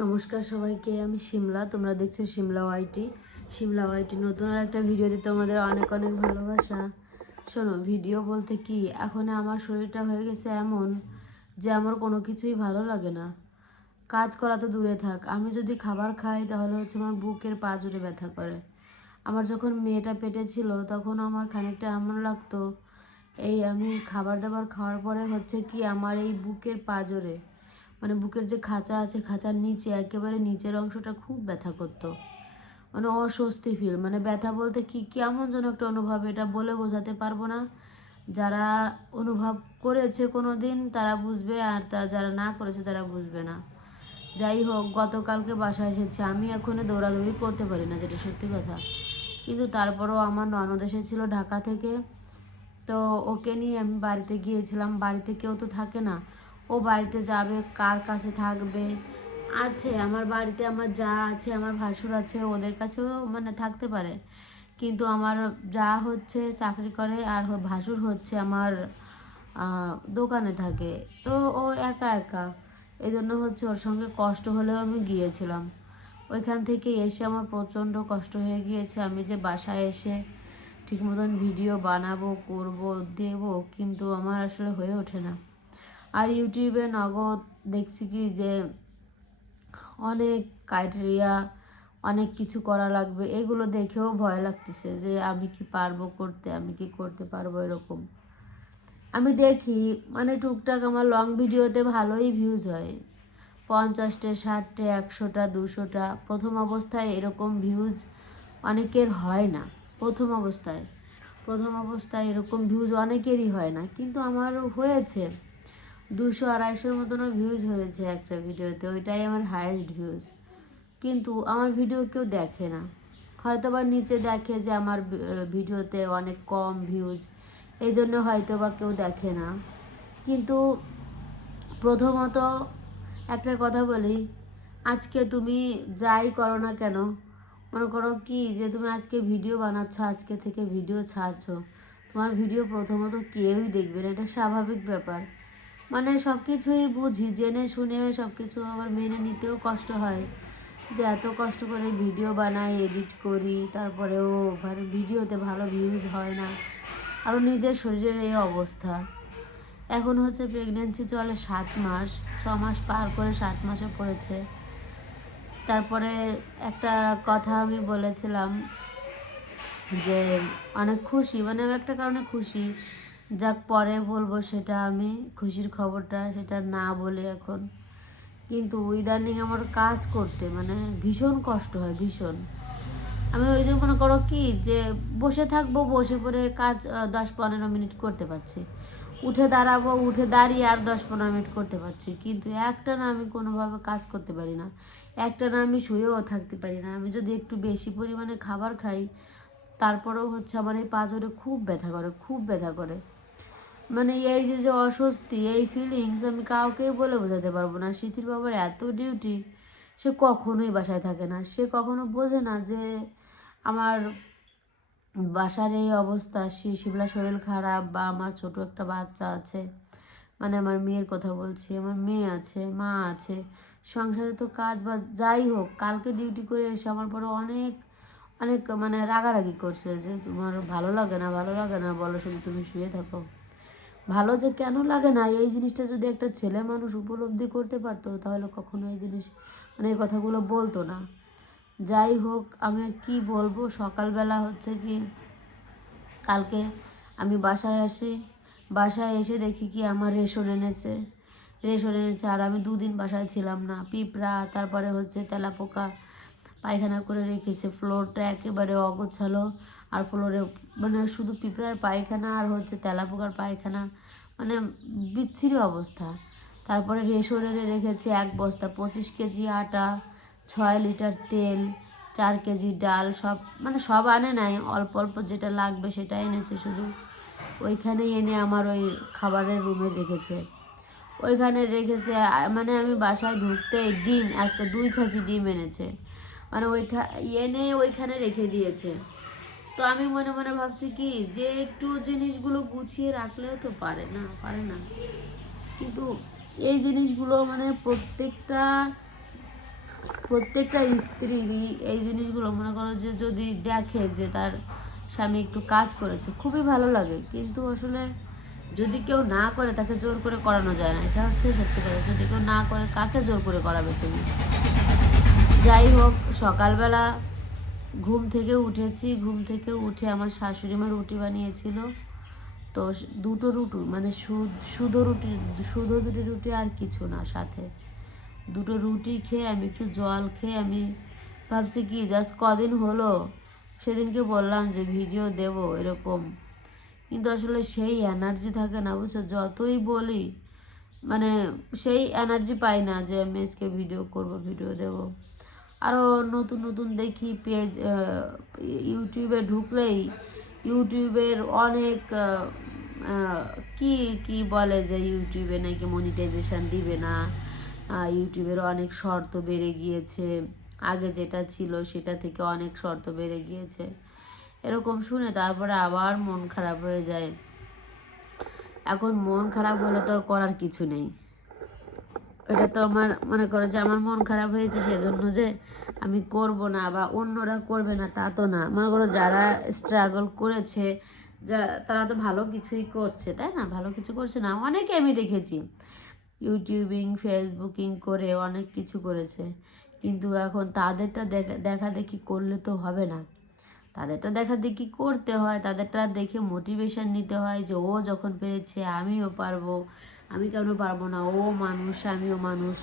নমস্কার সবাইকে, আমি শিমলা। তোমরা দেখছো শিমলা ওয়াইটি নতুন আর একটা ভিডিওতে তোমাদের অনেক অনেক ভালোবাসা। শোনো, ভিডিও বলতে কি, এখন আমার শরীরটা হয়ে গেছে এমন যে আমার কোনো কিছুই ভালো লাগে না। কাজ করা তো দূরে থাক, আমি যদি খাবার খাই তাহলে হচ্ছে আমার বুকের পাঁজরে ব্যথা করে। আমার যখন মেয়েটা পেটে ছিল তখন আমার খানিকটা এমন লাগতো, এই আমি খাবার দাবার খাওয়ার পরে হচ্ছে কি আমার এই বুকের পাঁজরে, মানে বুকের যে খাঁচা আছে, খাঁচার নিচে একেবারে নিচের অংশটা খুব ব্যথা করতো। মানে অস্বস্তি ফিল, মানে ব্যথা বলতে কি কেমন যেন একটা অনুভব, এটা বলে বোঝাতে পারবো না। যারা অনুভব করেছে কোনো দিন তারা বুঝবে, আর যারা না করেছে তারা বুঝবে না। যাই হোক, গতকালকে বাসায় এসেছি, আমি এখনো দৌড়াদৌড়ি করতে পারি না, যেটা সত্যি কথা। কিন্তু তারপরেও আমার ননদ এসেছিল ঢাকা থেকে, তো ওকে নিয়ে আমি বাড়িতে গিয়েছিলাম। বাড়িতে কেউ তো থাকে না, ও বাড়িতে যাবে, কার কাছে থাকবে? আছে আমার বাড়িতে, আমার যা আছে, আমার ভাসুর আছে, ওদের কাছেও মানে থাকতে পারে। কিন্তু আমার যা হচ্ছে চাকরি করে, আর ভাসুর হচ্ছে আমার দোকানে থাকে। তো ও একা একা, এই জন্য হচ্ছে ওর সঙ্গে কষ্ট হলেও আমি গিয়েছিলাম। ওইখান থেকে এসে আমার প্রচণ্ড কষ্ট হয়ে গিয়েছে। আমি যে বাসায় এসে ঠিক মতন ভিডিও বানাবো, করব, দেব, কিন্তু আমার আসলে হয়ে ওঠে না। আর ইউটিউবে নগদ দেখছি কি যে অনেক ক্রাইটেরিয়া, অনেক কিছু করা লাগবে, এগুলো দেখেও ভয় লাগতেছে যে আমি কি পারবো করতে, আমি কি করতে পারবো এরকম। আমি দেখি মানে টুকটাক আমার লং ভিডিওতে ভালোই ভিউজ হয়, 50টে, 60টে, 100টা, 200টা। প্রথম অবস্থায় এরকম ভিউজ অনেকের হয় না। প্রথম অবস্থায় এরকম ভিউজ অনেকেরই হয় না, কিন্তু আমারও হয়েছে। 200-250 মতনও ভিউজ হয়েছে একটা ভিডিওতে, ওইটাই আমার হায়েস্ট ভিউজ। কিন্তু আমার ভিডিও কেউ দেখে না, হয়তো বা নিচে দেখে যে আমার ভিডিওতে অনেক কম ভিউজ, এই জন্য হয়তো বা কেউ দেখে না। কিন্তু প্রথমত একটা কথা বলি, আজকে তুমি যাই করো না কেন, মনে করো কি যে তুমি আজকে ভিডিও বানাচ্ছ, আজকে থেকে ভিডিও ছাড়ছো, তোমার ভিডিও প্রথমত কেউই দেখবে না, এটা স্বাভাবিক ব্যাপার। মানে সব কিছুই বুঝি, জেনে শুনে সব কিছু আবার মেনে নিতেও কষ্ট হয় যে এত কষ্ট করে ভিডিও বানাই, এডিট করি, তারপরেও মানে ভিডিওতে ভালো ভিউজ হয় না। আরও নিজের শরীরের এই অবস্থা। এখন হচ্ছে প্রেগনেন্সি চলে 7 মাস, 6 মাস পার করে 7 মাসে পড়েছে। তারপরে একটা কথা আমি বলেছিলাম যে অনেক খুশি, মানে আমি একটা কারণে খুশি, যাক পরে বলবো সেটা, আমি খুশির খবরটা সেটা না বলে এখন। কিন্তু ইদানিং আমার কাজ করতে মানে ভীষণ কষ্ট হয়, ভীষণ। আমি ওই যে মনে করো কি যে বসে থাকবো, বসে পড়ে কাজ 10-15 মিনিট করতে পারছি, উঠে দাঁড়াবো, উঠে দাঁড়িয়ে আর 10-15 মিনিট করতে পারছি, কিন্তু একটা না আমি কোনোভাবে কাজ করতে পারি না, একটা না আমি শুয়েও থাকতে পারি না। আমি যদি একটু বেশি পরিমাণে খাবার খাই তারপরেও হচ্ছে আমার এই পাঁজরে খুব ব্যথা করে, খুব ব্যথা করে। মানে এই যে যে অস্বস্তি, এই ফিলিংস আমি কাউকেই বলে বোঝাতে পারবো না। স্মৃতির বাবার এত ডিউটি, সে কখনোই বাসায় থাকে না, সে কখনো বোঝে না যে আমার বাসার এই অবস্থা, শিবলা শরীর খারাপ, বা আমার ছোট একটা বাচ্চা আছে, মানে আমার মেয়ের কথা বলছি, আমার মেয়ে আছে, মা আছে, সংসারে তো কাজ বা যাই হোক। কালকে ডিউটি করে এসে আমার পরে অনেক অনেক মানে রাগারাগি করছে যে তোমার ভালো লাগে না, ভালো লাগে না, বলো শুধু তুমি শুয়ে থাকো। ভালো যে কেন লাগে না, এই জিনিসটা যদি একটা ছেলে মানুষ উপলব্ধি করতে পারতো তাহলে কখনো এই জিনিস মানে এই কথাগুলো বলতো না। যাই হোক, আমি কি বলবো, সকালবেলা হচ্ছে কি কালকে আমি বাসায় আসি, বাসায় এসে দেখি কি আমার রেশন এনেছে, আর আমি 2 দিন বাসায় ছিলাম না। পিঁপড়া, তারপরে হচ্ছে তেলাপোকা পায়খানা করে রেখেছে, ফ্লোরটা একেবারে অগোছালো, আর ফ্লোরে মানে শুধু পিঁপড়ার পায়খানা আর হচ্ছে তেলাপোকার পায়খানা, মানে বিচ্ছিরি অবস্থা। তারপরে রেশন এনে রেখেছে 1 বস্তা, 25 কেজি আটা, 6 লিটার তেল, 4 কেজি ডাল, সব মানে সব আনে নাই, অল্প অল্প যেটা লাগবে সেটা এনেছে শুধু। ওইখানে এনে আমার ওই খাবারের রুমে রেখেছে, ওইখানে রেখেছে। মানে আমি বাসায় ঢুকতে ডিম একটা 2 কেজি ডিম এনেছে, মানে এনে ওইখানে রেখে দিয়েছে। তো আমি মনে মনে ভাবছি কি যে একটু জিনিসগুলো গুছিয়ে রাখলেও তো পারে না। কিন্তু এই জিনিসগুলো মানে প্রত্যেকটা প্রত্যেকটা স্ত্রীরই এই জিনিসগুলো মনে করো যে যদি দেখে যে তার স্বামী একটু কাজ করেছে খুবই ভালো লাগে, কিন্তু আসলে যদি কেউ না করে তাকে জোর করে করানো যায় না, এটা হচ্ছে সত্যি কথা। যদি কেউ না করে কাকে জোর করে করাবে তুমি? যাই হোক, সকালবেলা ঘুম থেকে উঠেছি, ঘুম থেকে উঠে আমার শাশুড়ি মা রুটি বানিয়েছিল। তো দুটো রুটি মানে শুধু রুটি, শুধু দুটো রুটি আর কিছু না, সাথে দুটো রুটি খেয়ে আমি একটু জল খেয়ে আমি ভাবছি কি জাস্ট কদিন হলো সেদিনকে বললাম যে ভিডিও দেব এরকম, কিন্তু আসলে সেই এনার্জি থাকে না বুঝছো, যতই বলি মানে সেই এনার্জি পাই না যে আমি আজকে ভিডিও করব, ভিডিও দেব। আরও নতুন নতুন দেখি পেজ, ইউটিউবে ঢুকলেই ইউটিউবের অনেক কি কি বলে যে ইউটিউবে নাকি মনিটাইজেশন দিবে না, ইউটিউবের অনেক শর্ত বেড়ে গিয়েছে, আগে যেটা ছিল সেটা থেকে অনেক শর্ত বেড়ে গিয়েছে, এরকম শুনে তারপরে আবার মন খারাপ হয়ে যায়। এখন মন খারাপ হলে তো আর করার কিছু নেই। এটা তো আমার মনে করো যে আমার মন খারাপ হয়েছে সেজন্য যে আমি করব না বা অন্যরা করবে না তা তো না। মনে করো যারা স্ট্রাগল করেছে, যা তারা তো ভালো কিছুই করছে, তাই না? ভালো কিছু করছে না, অনেকে আমি দেখেছি ইউটিউবিং ফেসবুকিং করে অনেক কিছু করেছে, কিন্তু এখন তাদেরটা দেখা দেখি করলে তো হবে না। তাদেরটা দেখা দেখি করতে হয়, তাদেরটা দেখে মোটিভেশন নিতে হয় যে ও যখন পেরেছে আমিও পারবো, আমি কেন পারবো না, ও মানুষ আমিও মানুষ।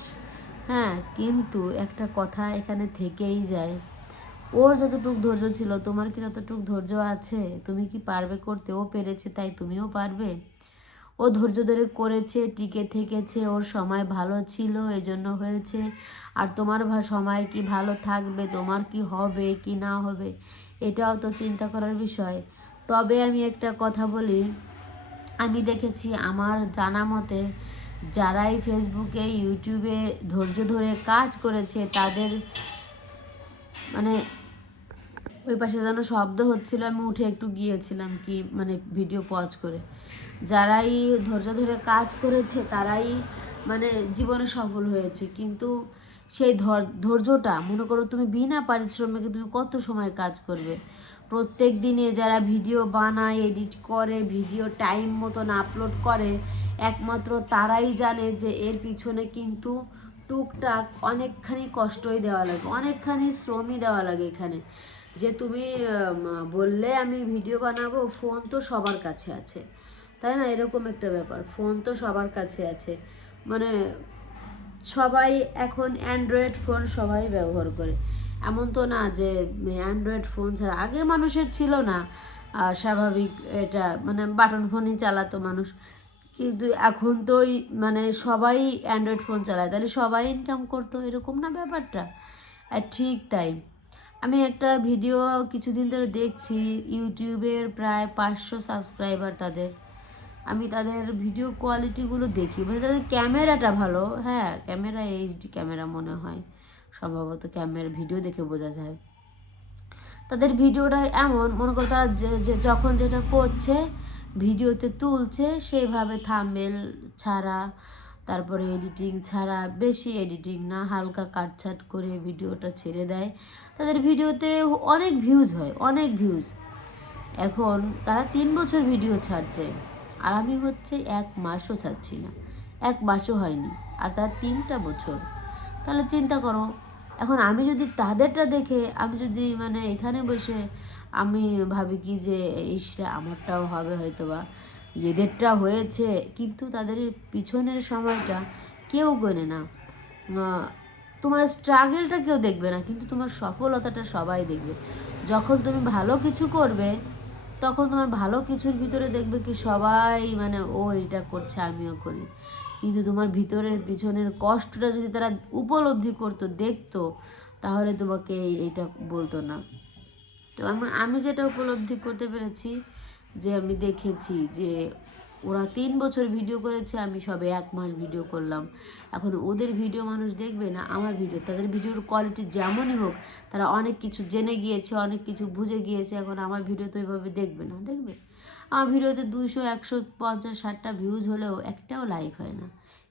হ্যাঁ, কিন্তু একটা কথা এখানে থেকেই যায়, ওর যতটুক ধৈর্য ছিল তোমার কি ততটুক ধৈর্য আছে? তুমি কি পারবে করতে? ও পেরেছে তাই তুমিও পারবে? ও ধৈর্য ধরে করেছে, টিকে থেকেছে, ওর সময় ভালো ছিল এই জন্য হয়েছে। আর তোমার সময় কি ভালো থাকবে, তোমার কি হবে কি না হবে, এটাও তো চিন্তা করার বিষয়। তবে আমি একটা কথা বলি, আমি দেখেছি আমার জানা মতে যারাই ফেসবুকে ইউটিউবে ধৈর্য ধরে কাজ করেছে তাদের মানে ওই পাশে যেন শব্দ হচ্ছিল, আমি উঠে একটু গিয়েছিলাম কি মানে ভিডিও পজ করে। যারাই ধৈর্য ধরে কাজ করেছে তারাই মানে জীবনে সফল হয়েছে, কিন্তু সেই ধৈর্যটা মনে করো তুমি বিনা পারিশ্রমিকে তুমি কত সময় কাজ করবে? প্রত্যেক দিনে যারা ভিডিও বানায়, এডিট করে, ভিডিও টাইম মতন আপলোড করে, একমাত্র তারাই জানে যে এর পিছনে কিন্তু টুকটাক অনেকখানি কষ্টই দেওয়া লাগে, অনেকখানি শ্রমই দেওয়া লাগে এখানে। যে তুমি বললে আমি ভিডিও বানাবো, ফোন তো সবার কাছে আছে, তাই না? এরকম একটা ব্যাপার, ফোন তো সবার কাছে আছে, মানে সবাই এখন অ্যান্ড্রয়েড ফোন সবাই ব্যবহার করে। এমন তো না যে অ্যান্ড্রয়েড ফোন ছাড়া আগে মানুষের ছিল না, স্বাভাবিক এটা মানে বাটন ফোনই চালাতো মানুষ, কিন্তু এখন তো মানে সবাই অ্যান্ড্রয়েড ফোন চালায়, তাহলে সবাই ইনকাম করতো, এরকম না ব্যাপারটা? আর ঠিক তাই, আমি একটা ভিডিও কিছুদিন ধরে দেখছি, ইউটিউবের প্রায় 500 সাবস্ক্রাইবার তাদের। আমি তাদের ভিডিও কোয়ালিটিগুলো দেখি, মানে তাদের ক্যামেরাটা ভালো, হ্যাঁ ক্যামেরা এইচডি ক্যামেরা মনে হয়, সম্ভবত ক্যামেরা ভিডিও দেখে বোঝা যায়। তাদের ভিডিওটা এমন মনে করো তারা যে যখন যেটা করছে ভিডিওতে তুলছে সেইভাবে থাম্বনেল ছাড়া, তারপরে এডিটিং ছাড়া, বেশি এডিটিং না, হালকা কাটছাট করে ভিডিওটা ছেড়ে দেয়। তাদের ভিডিওতে অনেক ভিউজ হয়, অনেক ভিউজ। এখন তারা 3 বছর ভিডিও ছাড়ছে, আর আমি হচ্ছে 1 মাসও ছাড়ছি না, 1 মাসও হয়নি, আর তার 3টা বছর। তাহলে চিন্তা করো, এখন আমি যদি তাদেরটা দেখে আমি যদি মানে এখানে বসে আমি ভাবি কি যে ইসরা আমারটাও হবে হয়তো বা এদেরটা হয়েছে, কিন্তু তাদের পিছনের সময়টা কেউ গোনে না। তোমার স্ট্রাগলটা কেউ দেখবে না, কিন্তু তোমার সফলতাটা সবাই দেখবে। যখন তুমি ভালো কিছু করবে তখন তোমার ভালো কিছুর ভিতরে দেখবে কি সবাই মানে ও এটা করছে আমিও করি, কিন্তু তোমার ভিতরের পিছনের কষ্টটা যদি তারা উপলব্ধি করতো, দেখতো, তাহলে তোমাকে এইটা বলতো না। তো আমি যেটা উপলব্ধি করতে পেরেছি, যে আমি দেখেছি যে ওরা 3 বছর ভিডিও করেছে, আমি সবে 1 মাস ভিডিও করলাম। এখন ওদের ভিডিও মানুষ দেখবে না আমার ভিডিও, তাদের ভিডিওর কোয়ালিটি যেমনই হোক, তারা অনেক কিছু জেনে গিয়েছে, অনেক কিছু বুঝে গিয়েছে, এখন আমার ভিডিও তো এইভাবে দেখবে না, দেখবে? আমার ভিডিওতে 200 150 60টা ভিউজ হলেও একটাও লাইক হয় না।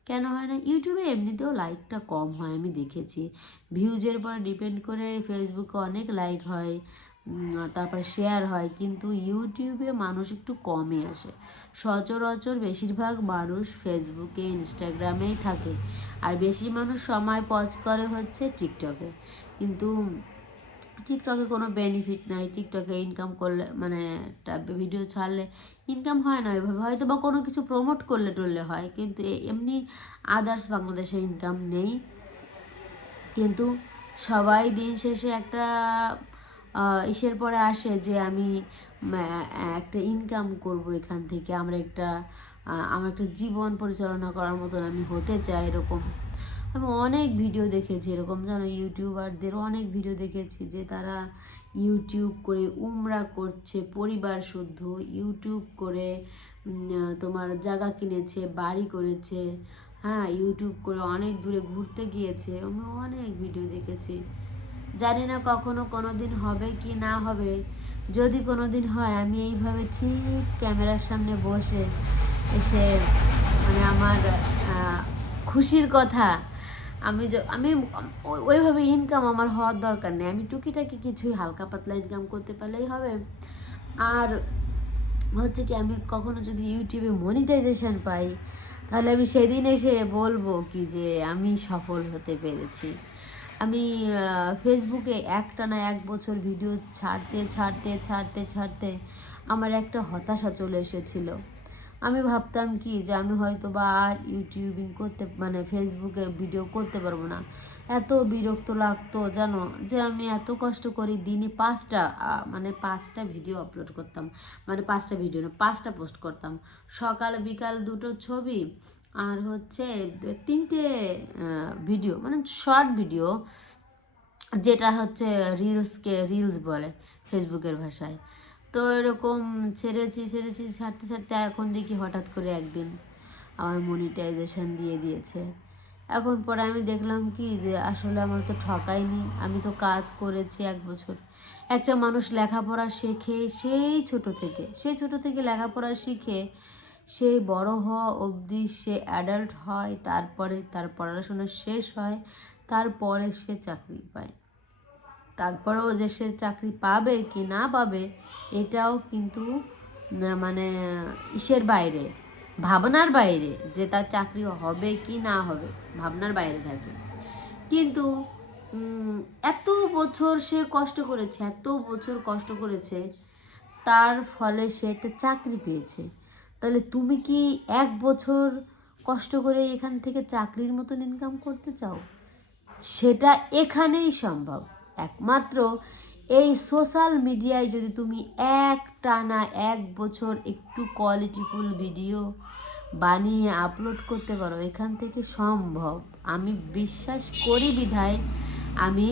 কেন হয় না? ইউটিউবে এমনিতেও লাইকটা কম হয়, আমি দেখেছি। ভিউজের পর ডিপেন্ড করে ফেসবুকে অনেক লাইক হয়, তারপরে শেয়ার হয়, কিন্তু ইউটিউবে মানুষ একটু কমই আসে। সচরাচর বেশিরভাগ মানুষ ফেসবুকে ইনস্টাগ্রামেই থাকে, আর বেশি মানুষ সময় পজ করে হচ্ছে টিকটকে। কিন্তু টিকটকে কোনো বেনিফিট নাই। টিকটকে ইনকাম করলে মানে একটা ভিডিও ছাড়লে ইনকাম হয় না ওইভাবে, হয়তো বা কোনো কিছু প্রমোট করলে টরলে হয়, কিন্তু এমনি আদার্স বাংলাদেশে ইনকাম নেই। কিন্তু সবাই দিন শেষে একটা ইসের পরে আসে যে আমি একটা ইনকাম করব এখান থেকে, আমার একটা জীবন পরিচালনা করার মতন আমি হতে চাই, এরকম। আমি অনেক ভিডিও দেখেছি এরকম, জানো, ইউটিউবারদের অনেক ভিডিও দেখেছি যে তারা ইউটিউব করে উমরা করছে পরিবার শুদ্ধ, ইউটিউব করে তোমার জায়গা কিনেছে, বাড়ি করেছে, হ্যাঁ, ইউটিউব করে অনেক দূরে ঘুরতে গিয়েছে। আমি অনেক ভিডিও দেখেছি। জানি না কখনো কোনো দিন হবে কি না হবে। যদি কোনো দিন হয়, আমি এইভাবে ঠিক ক্যামেরার সামনে বসে এসে মানে আমার খুশির কথা, আমি ওইভাবে ইনকাম আমার হওয়ার দরকার নেই, আমি টুকিটাকি কিছুই হালকা পাতলা ইনকাম করতে পারলেই হবে। আর হচ্ছে কি, আমি কখনো যদি ইউটিউবে মনিটাইজেশন পাই, তাহলে আমি সেদিন এসে বলবো কি যে আমি সফল হতে পেরেছি। আমি ফেসবুকে একটানা 1 বছর ভিডিও ছাড়তে ছাড়তে ছাড়তে ছাড়তে আমার একটা হতাশা চলে এসেছিলো। আমি ভাবতাম কি যে আমি হয়তো বা আর ইউটিউবিং করতে মানে ফেসবুকে ভিডিও করতে পারবো না। এত বিরক্ত লাগতো জানো, যে আমি এত কষ্ট করি, দিনে 5টা ভিডিও আপলোড করতাম, মানে 5টা ভিডিও না, 5টা পোস্ট করতাম, সকাল বিকাল 2টো ছবি, আর হচ্ছে 3টে ভিডিও, মানে শর্ট ভিডিও, যেটা হচ্ছে রিলস বলে ফেসবুকের ভাষায়। তো এরকম ছেড়েছি ছাড়তে ছাড়তে এখন দেখি হঠাৎ করে একদিন আমার মনিটাইজেশন দিয়ে দিয়েছে। এখন পরে আমি দেখলাম কি যে আসলে আমার তো ঠকাইনি, আমি তো কাজ করেছি 1 বছর। একটা মানুষ লেখাপড়া শেখে সেই ছোট থেকে লেখাপড়া শিখে সে বড় হওয়া অবধি, সে অ্যাডাল্ট হয়, তারপরে তার পড়াশোনা শেষ হয়, তারপরে সে চাকরি পায়। তারপরেও যে সে চাকরি পাবে কি না পাবে, এটাও কিন্তু মানে ইসের বাইরে, ভাবনার বাইরে, যে তার চাকরি হবে কি না হবে, ভাবনার বাইরে থাকে। কিন্তু এত বছর সে কষ্ট করেছে, তার ফলে সে একটা চাকরি পেয়েছে। তাহলে তুমি কি 1 বছর কষ্ট করে এখান থেকে চাকরির মতন ইনকাম করতে চাও? সেটা এখানেই সম্ভব, একমাত্র এই সোশ্যাল মিডিয়ায় যদি তুমি টানা 1 বছর একটু কোয়ালিটিফুল ভিডিও বানিয়ে আপলোড করতে পারো, এখান থেকে সম্ভব। আমি বিশ্বাস করি বিধায় আমি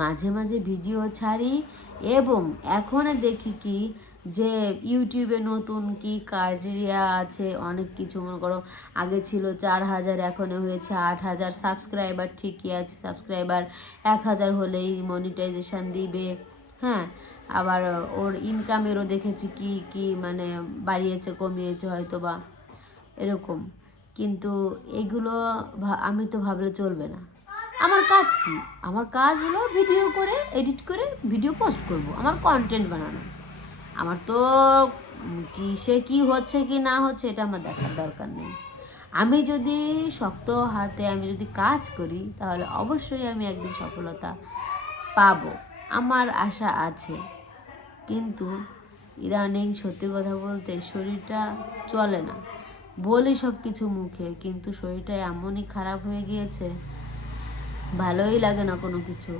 মাঝে মাঝে ভিডিও ছাড়ি, এবং এখন দেখি কি যে ইউটিউবে নতুন কি ক্রাইটেরিয়া আছে, অনেক কিছু, মনে করো আগে ছিল 4,000, এখন হয়েছে 8,000 সাবস্ক্রাইবার। ঠিকই আছে, সাবস্ক্রাইবার 1,000 হলেই মনিটাইজেশন দিবে, হ্যাঁ। আবার ওর ইনকামেরও দেখেছি কি কি মানে বাড়িয়েছে কমিয়েছে হয়তো বা এরকম। কিন্তু এগুলো আমি তো ভাবলে চলবে না। আমার কাজ কি? আমার কাজ হলো ভিডিও করে, এডিট করে ভিডিও পোস্ট করব, আমার কন্টেন্ট বানানো। আমার তো সে কি হচ্ছে কি না হচ্ছে এটা আমার দেখার দরকার নেই। আমি যদি শক্ত হাতে আমি যদি কাজ করি, তাহলে অবশ্যই আমি একদিন সফলতা পাবো, আমার আশা আছে। কিন্তু ইদানিং সত্যি কথা বলতে শরীরটা চলে না, বলি সব কিছু মুখে, কিন্তু শরীরটা এমনই খারাপ হয়ে গিয়েছে, ভালোই লাগে না কোনো কিছু।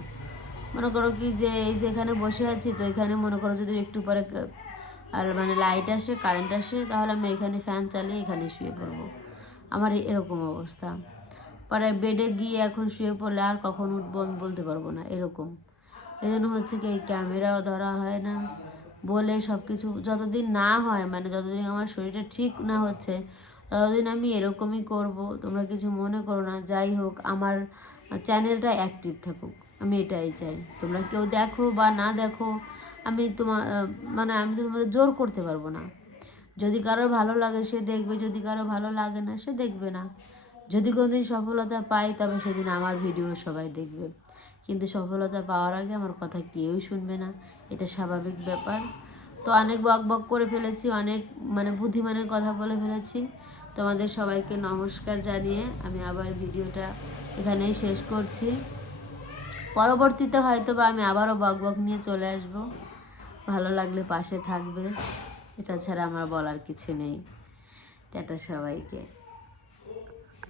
মনে করো কি যে এই যে এখানে বসে আছি, তো এখানে মনে করো যদি একটু পরে আর মানে লাইট আসে, কারেন্ট আসে, তাহলে আমি এখানে ফ্যান চালিয়ে এখানে শুয়ে পড়বো। আমার এরকম অবস্থা। পরে বেডে গিয়ে এখন শুয়ে পড়লে আর কখন উঠবো আমি বলতে পারবো না, এরকম। এই জন্য হচ্ছে কি, এই ক্যামেরাও ধরা হয় না বলে সব কিছু যতদিন না হয়, মানে যতদিন আমার শরীরটা ঠিক না হচ্ছে, ততদিন আমি এরকমই করব। তোমরা কিছু মনে করো না। যাই হোক, আমার চ্যানেলটা অ্যাক্টিভ থাকুক, আমি এটাই চাই। তোমরা কেউ দেখো বা না দেখো, আমি তোমাদের জোর করতে পারবো না। যদি কারো ভালো লাগে সে দেখবে, যদি কারো ভালো লাগে না সে দেখবে না। যদি কোনোদিন সফলতা পাই তবে সেদিন আমার ভিডিও সবাই দেখবে, কিন্তু সফলতা পাওয়ার আগে আমার কথা কেউই শুনবে না, এটা স্বাভাবিক ব্যাপার। তো অনেক বক বক করে ফেলেছি, অনেক বুদ্ধিমানের কথা বলে ফেলেছি। তোমাদের সবাইকে নমস্কার জানিয়ে আমি আবার ভিডিওটা এখানেই শেষ করছি। পরবর্তীতে হয়তো বা আমি আবারও বক বক নিয়ে চলে আসব। ভালো লাগলে পাশে থাকবে, এটা ছাড়া আমার বলার কিছু নেই। টাটা সবাইকে।